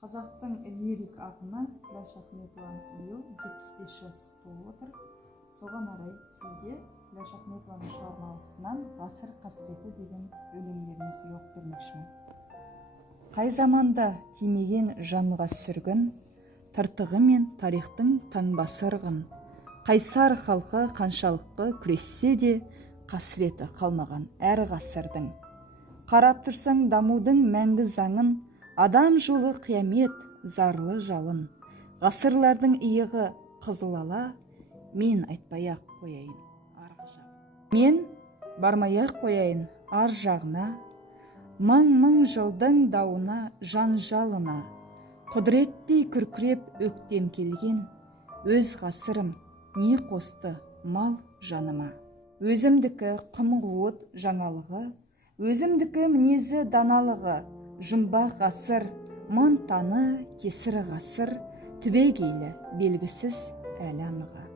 Қазақтың лирик ақыны Күләш Ахметованың биыл 75 жас толып отыр. Соған орай сізге Күләш Ахметованың шығармасынан «Ғасыр қасіреті» деген өлеңдеріңізге оқып бермекшімін. Қай заманда тимеген жанға сүргін, тыртығы мен тарихтың таңбасы ырғын. Қайсар халқы қаншалыққа күрессе де, қасіреті қалмаған әр ғасырдың. Қарап тұрсаң дамудың мәңгі заңын, адам жолы қиямет, зарлы жалын. Ғасырлардың иығы қызыл ала, мен айтпай-ақ қояйын арғы жағына. Мен бармай-ақ қояйын ар жағына, мың-мың жылдың дауына, жанжалына. Құдіреттей күркіреп өктем келген, өз ғасырым не қосты мал жаныма. Өзімдікі қым-ғуыт жаңалығы, өзімдікі мінезі даналығы. Жұмбақ ғасыр, мың таны кесір ғасыр, түбегейлі белгісіз әлі анығы.